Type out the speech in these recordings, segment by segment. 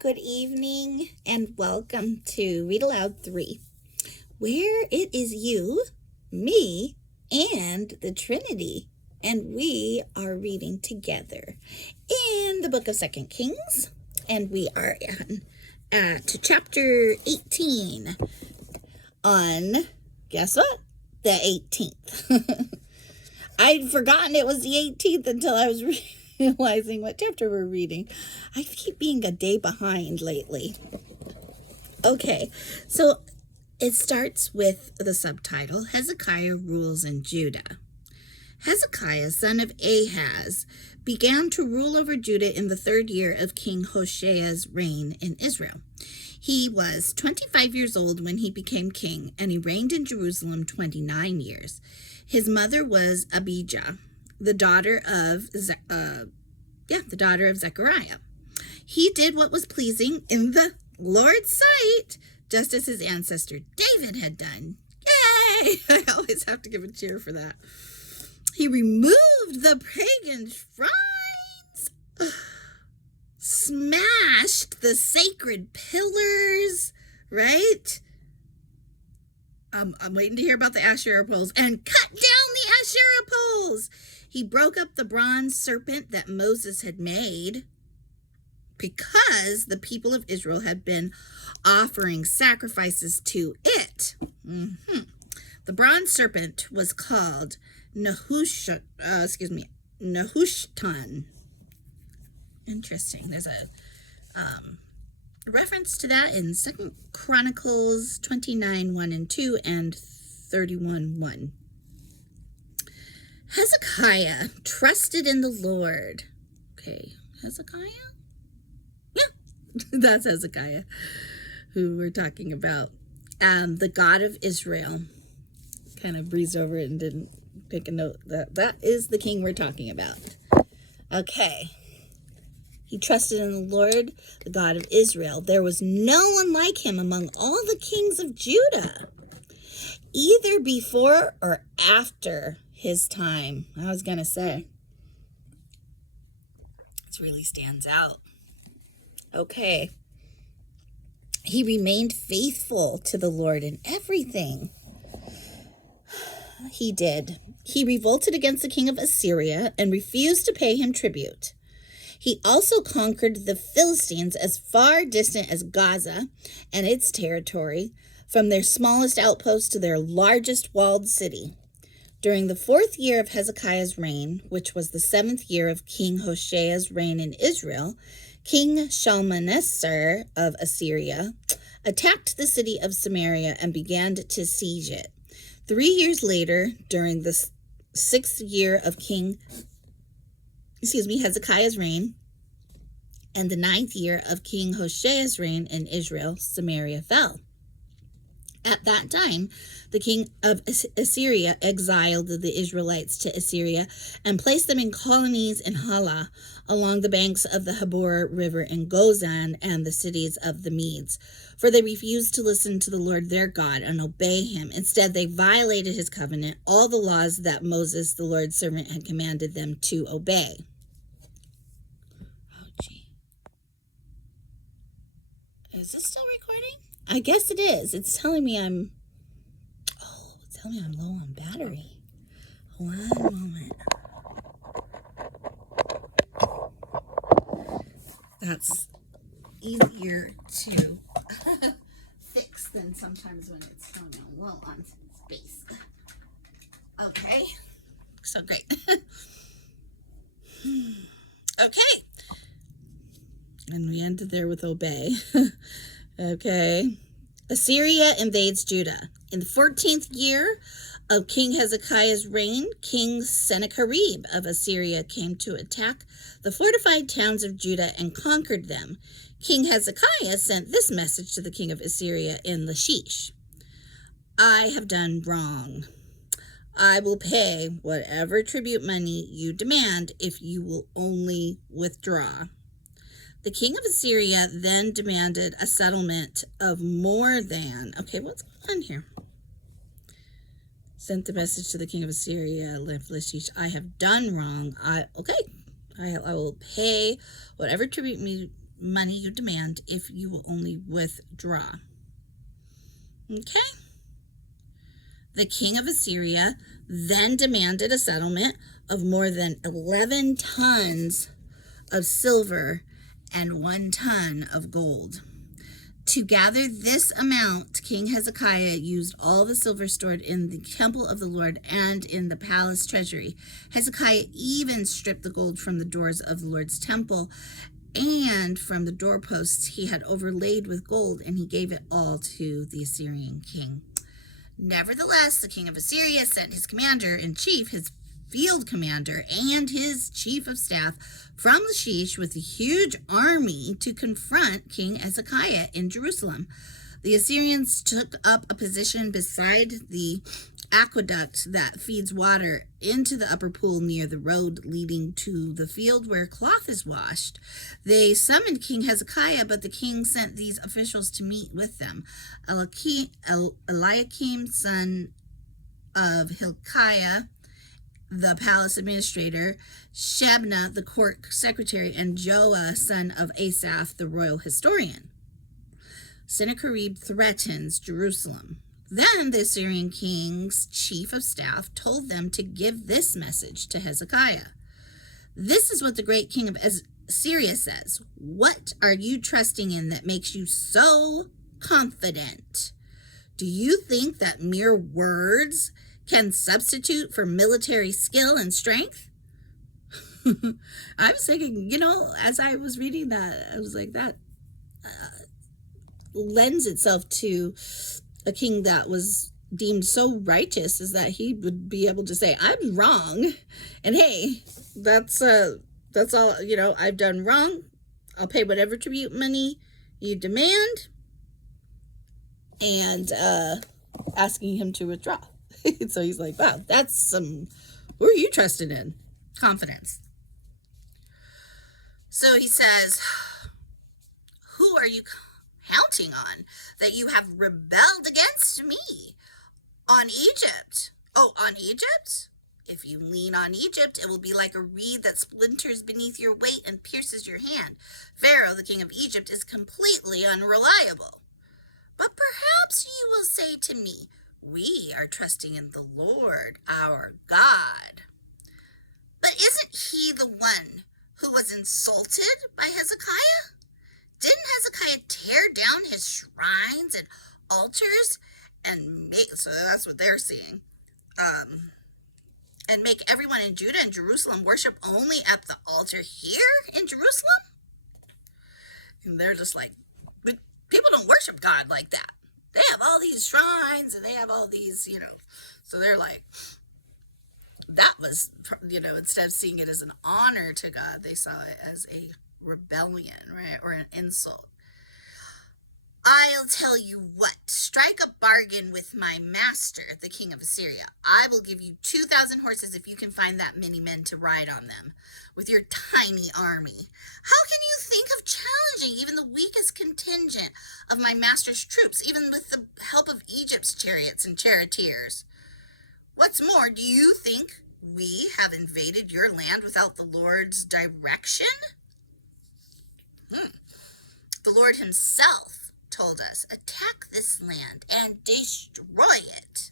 Good evening and welcome to Read Aloud 3, where it is you, me, and the Trinity, and we are reading together in the book of 2 Kings, and we are at chapter 18 on, guess what? The 18th. I'd forgotten it was the 18th until I was realizing what chapter we're reading. I keep being a day behind lately. Okay, so it starts with the subtitle, Hezekiah Rules in Judah. Hezekiah, son of Ahaz, began to rule over Judah in the 3rd year of King Hosea's reign in Israel. He was 25 years old when he became king, and he reigned in Jerusalem 29 years. His mother was Abijah, the daughter of Zechariah. He did what was pleasing in the Lord's sight, just as his ancestor David had done. Yay! I always have to give a cheer for that. He removed the pagan shrines, smashed the sacred pillars, right? I'm waiting to hear about the Asherah poles, and cut down the Asherah poles. He broke up the bronze serpent that Moses had made because the people of Israel had been offering sacrifices to it. The bronze serpent was called Nehushtan. Interesting. There's a reference to that in 2 Chronicles 29, 1 and 2 and 31, 1. Hezekiah trusted in the Lord. Okay, Hezekiah? Yeah, that's Hezekiah, who we're talking about. The God of Israel. Kind of breezed over it and didn't take a note. That is the king we're talking about. Okay. He trusted in the Lord, the God of Israel. There was no one like him among all the kings of Judah, either before or after his time. I was going to say, this really stands out. Okay. He remained faithful to the Lord in everything. He did. He revolted against the king of Assyria and refused to pay him tribute. He also conquered the Philistines as far distant as Gaza and its territory, from their smallest outpost to their largest walled city. During the 4th year of Hezekiah's reign, which was the 7th year of King Hosea's reign in Israel, King Shalmaneser of Assyria attacked the city of Samaria and began to siege it. 3 years later, during the 6th year of Hezekiah's reign, and the 9th year of King Hosea's reign in Israel, Samaria fell. At that time, the king of Assyria exiled the Israelites to Assyria and placed them in colonies in Halah, along the banks of the Habor River in Gozan and the cities of the Medes, for they refused to listen to the Lord their God and obey him. Instead, they violated his covenant, all the laws that Moses, the Lord's servant, had commanded them to obey. Oh, gee. Is this still recording? I guess it is. It's telling me I'm low on battery. One moment. That's easier to fix than sometimes when it's running low on space. Okay. So great. Okay. And we ended there with obey. Okay. Assyria invades Judah. In the 14th year of King Hezekiah's reign, King Sennacherib of Assyria came to attack the fortified towns of Judah and conquered them. King Hezekiah sent this message to the king of Assyria in Lachish: I have done wrong. I will pay whatever tribute money you demand if you will only withdraw. The king of Assyria then demanded a settlement of more than... Okay, what's going on here? Sent the message to the king of Assyria, Lachish, I have done wrong. I will pay whatever tribute money you demand if you will only withdraw. Okay? The king of Assyria then demanded a settlement of more than 11 tons of silver and 1 ton of gold. To gather this amount, King Hezekiah used all the silver stored in the temple of the Lord and in the palace treasury. Hezekiah even stripped the gold from the doors of the Lord's temple and from the doorposts he had overlaid with gold, and he gave it all to the Assyrian king. Nevertheless, the king of Assyria sent his commander-in-chief, his field commander, and his chief of staff from Lachish with a huge army to confront King Hezekiah in Jerusalem. The Assyrians took up a position beside the aqueduct that feeds water into the upper pool near the road leading to the field where cloth is washed. They summoned King Hezekiah, but the king sent these officials to meet with them. Eliakim, son of Hilkiah, the palace administrator, Shebna, the court secretary, and Joah, son of Asaph, the royal historian. Sennacherib threatens Jerusalem. Then the Assyrian king's chief of staff told them to give this message to Hezekiah. This is what the great king of Assyria says. What are you trusting in that makes you so confident? Do you think that mere words can substitute for military skill and strength? I was thinking, as I was reading that, I was like, that lends itself to a king that was deemed so righteous is that he would be able to say, I'm wrong, and hey, that's all, I've done wrong. I'll pay whatever tribute money you demand, and asking him to withdraw. So he's like, wow, who are you trusting in? Confidence. So he says, who are you counting on that you have rebelled against me? On Egypt. Oh, on Egypt? If you lean on Egypt, it will be like a reed that splinters beneath your weight and pierces your hand. Pharaoh, the king of Egypt, is completely unreliable. But perhaps you will say to me, we are trusting in the Lord, our God. But isn't he the one who was insulted by Hezekiah? Didn't Hezekiah tear down his shrines and altars and so that's what they're seeing, and make everyone in Judah and Jerusalem worship only at the altar here in Jerusalem? And they're just like, but people don't worship God like that. They have all these shrines and they have all these, so they're like, that was, instead of seeing it as an honor to God, they saw it as a rebellion, right? Or an insult. I'll tell you what, strike a bargain with my master, the king of Assyria. I will give you 2,000 horses if you can find that many men to ride on them with your tiny army. How can you think of challenging even the weakest contingent of my master's troops, even with the help of Egypt's chariots and charioteers? What's more, do you think we have invaded your land without the Lord's direction? The Lord himself told us, attack this land and destroy it.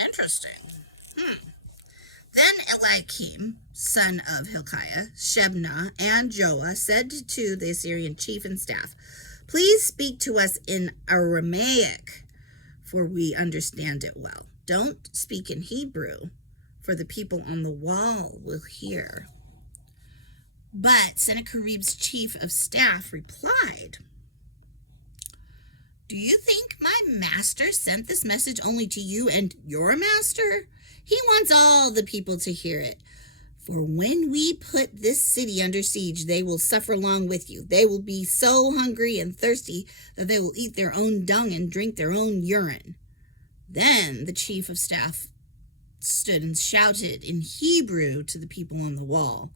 Interesting. Then Eliakim, son of Hilkiah, Shebna, and Joah said to the Assyrian chief and staff, please speak to us in Aramaic, for we understand it well. Don't speak in Hebrew, for the people on the wall will hear. But Sennacherib's chief of staff replied, do you think my master sent this message only to you and your master? He wants all the people to hear it. For when we put this city under siege, they will suffer along with you. They will be so hungry and thirsty that they will eat their own dung and drink their own urine. Then the chief of staff stood and shouted in Hebrew to the people on the wall,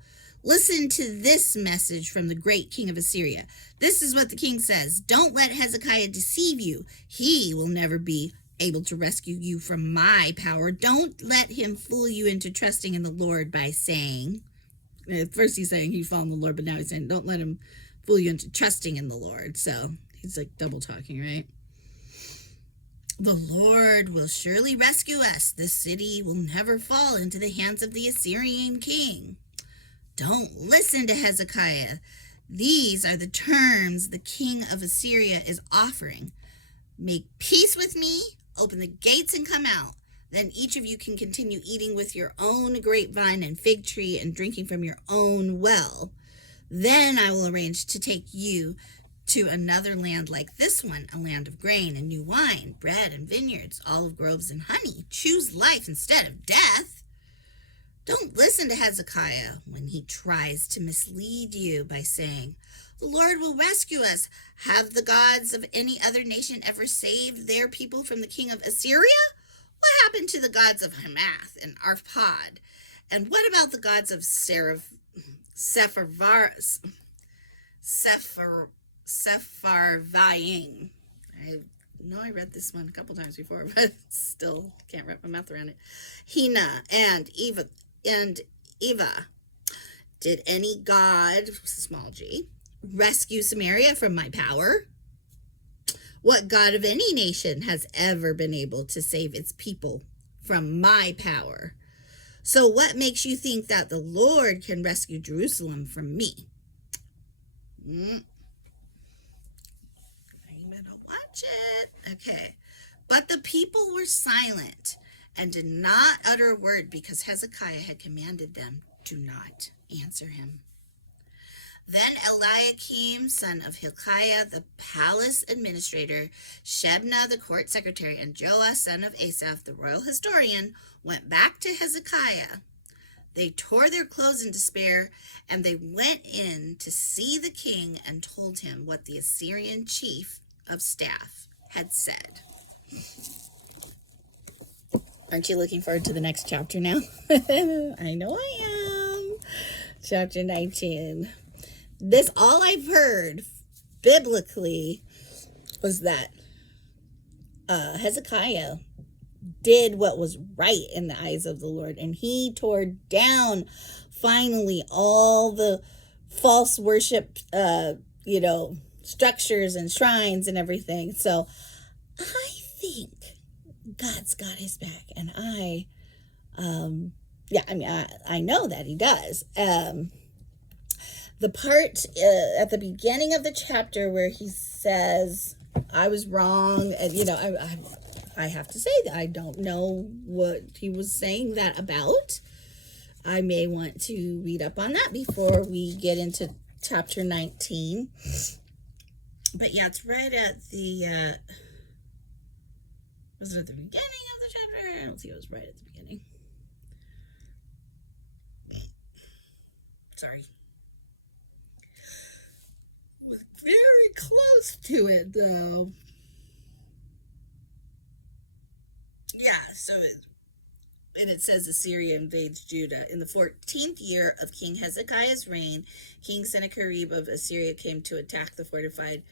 listen to this message from the great king of Assyria. This is what the king says. Don't let Hezekiah deceive you. He will never be able to rescue you from my power. Don't let him fool you into trusting in the Lord by saying, At first he's saying he found the Lord, but now he's saying don't let him fool you into trusting in the Lord. So he's like double talking, right? The Lord will surely rescue us. The city will never fall into the hands of the Assyrian king. Don't listen to Hezekiah. These are the terms the king of Assyria is offering. Make peace with me, open the gates and come out. Then each of you can continue eating with your own grapevine and fig tree and drinking from your own well. Then I will arrange to take you to another land like this one, a land of grain and new wine, bread and vineyards, olive groves and honey. Choose life instead of death. Don't listen to Hezekiah when he tries to mislead you by saying, the Lord will rescue us. Have the gods of any other nation ever saved their people from the king of Assyria? What happened to the gods of Hamath and Arpad? And what about the gods of Sepharvaim? I know I read this one a couple times before, but still can't wrap my mouth around it. Hena and Eva. Did any god, small g, rescue Samaria from my power? What god of any nation has ever been able to save its people from my power? So what makes you think that the Lord can rescue Jerusalem from me? I'm gonna watch it. Okay. But the people were silent and did not utter a word because Hezekiah had commanded them, do not answer him. Then Eliakim, son of Hilkiah, the palace administrator, Shebna, the court secretary, and Joah, son of Asaph, the royal historian, went back to Hezekiah. They tore their clothes in despair, and they went in to see the king and told him what the Assyrian chief of staff had said. Aren't you looking forward to the next chapter now? I know I am. Chapter 19. This, all I've heard biblically was that Hezekiah did what was right in the eyes of the Lord, and he tore down finally all the false worship, structures and shrines and everything. So I think God's got his back, and I know that he does. The part at the beginning of the chapter where he says, I was wrong, and, I have to say that I don't know what he was saying that about. I may want to read up on that before we get into chapter 19. But yeah, it's right at the, was it at the beginning of the chapter? I don't think it was right at the beginning. Sorry. It was very close to it, though. Yeah, and it says Assyria invades Judah. In the 14th year of King Hezekiah's reign, King Sennacherib of Assyria came to attack the fortified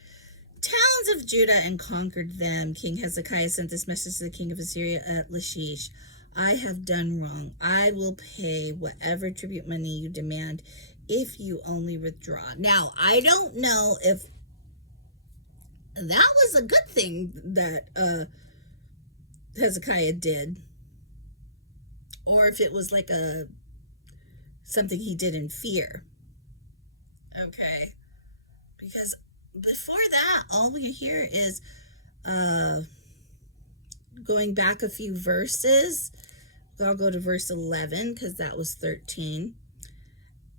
towns of Judah and conquered them. King Hezekiah sent this message to the king of Assyria at Lachish. I have done wrong. I will pay whatever tribute money you demand if you only withdraw. Now, I don't know if that was a good thing that Hezekiah did, or if it was like something he did in fear. Okay, because before that, all we hear is going back a few verses. I'll go to verse 11 because that was 13.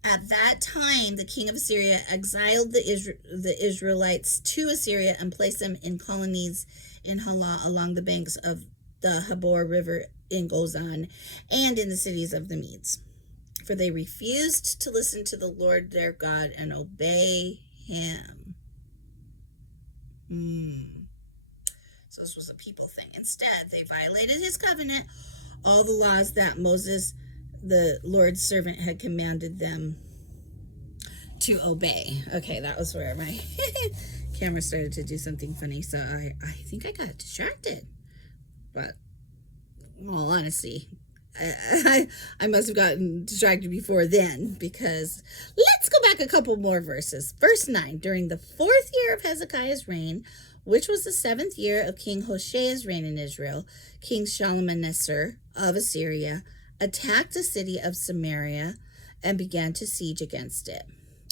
At that time, the king of Assyria exiled the Israelites to Assyria and placed them in colonies in Halah along the banks of the Habor River in Gozan and in the cities of the Medes. For they refused to listen to the Lord their God and obey him. So this was a people thing. Instead, they violated his covenant, all the laws that Moses, the Lord's servant, had commanded them to obey. Okay, that was where my camera started to do something funny, so I think I got distracted. But, in all honesty, I must have gotten distracted before then, because let's go back a couple more verses. Verse 9, during the 4th year of Hezekiah's reign, which was the 7th year of King Hoshea's reign in Israel, King Shalmaneser of Assyria attacked the city of Samaria and began to siege against it.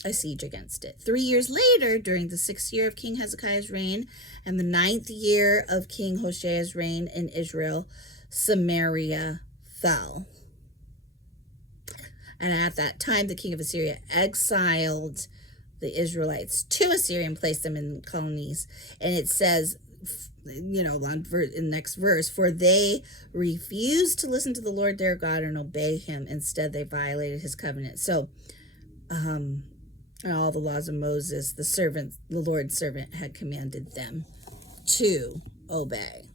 3 years later, during the 6th year of King Hezekiah's reign and the 9th year of King Hoshea's reign in Israel, Samaria fell. And at that time, the king of Assyria exiled the Israelites to Assyria and placed them in colonies. And it says, in the next verse, for they refused to listen to the Lord their God and obey him. Instead, they violated his covenant. So, and all the laws of Moses, the Lord's servant, had commanded them to obey.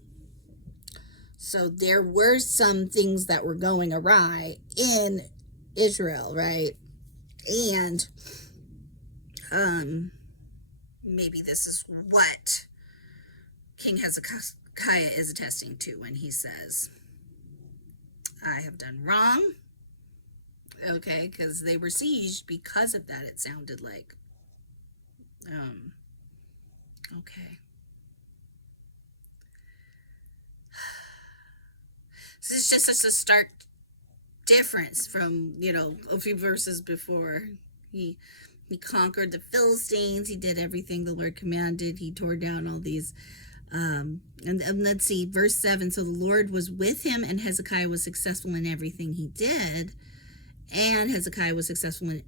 So there were some things that were going awry in Israel, right? And maybe this is what King Hezekiah is attesting to when he says, I have done wrong. Okay, because they were sieged because of that, it sounded like. Okay. This is just such a stark difference from, a few verses before. He conquered the Philistines. He did everything the Lord commanded. He tore down all these. And let's see, verse 7. So the Lord was with him, and Hezekiah was successful in everything he did. And Hezekiah was successful in,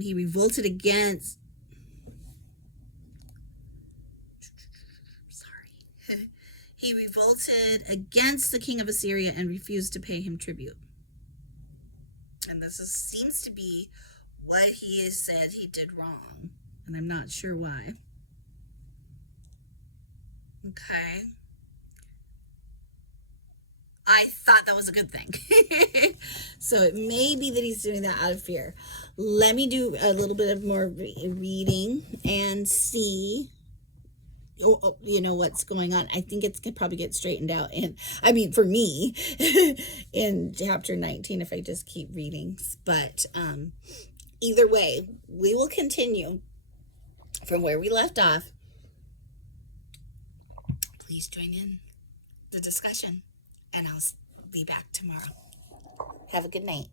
he revolted against, he revolted against the king of Assyria and refused to pay him tribute. And this seems to be what he has said he did wrong. And I'm not sure why. Okay. I thought that was a good thing. So it may be that he's doing that out of fear. Let me do a little bit of more reading and see what's going on. I think it's gonna probably get straightened out. And I mean, for me, in chapter 19, if I just keep reading. But either way, we will continue from where we left off. Please join in the discussion, and I'll be back tomorrow. Have a good night.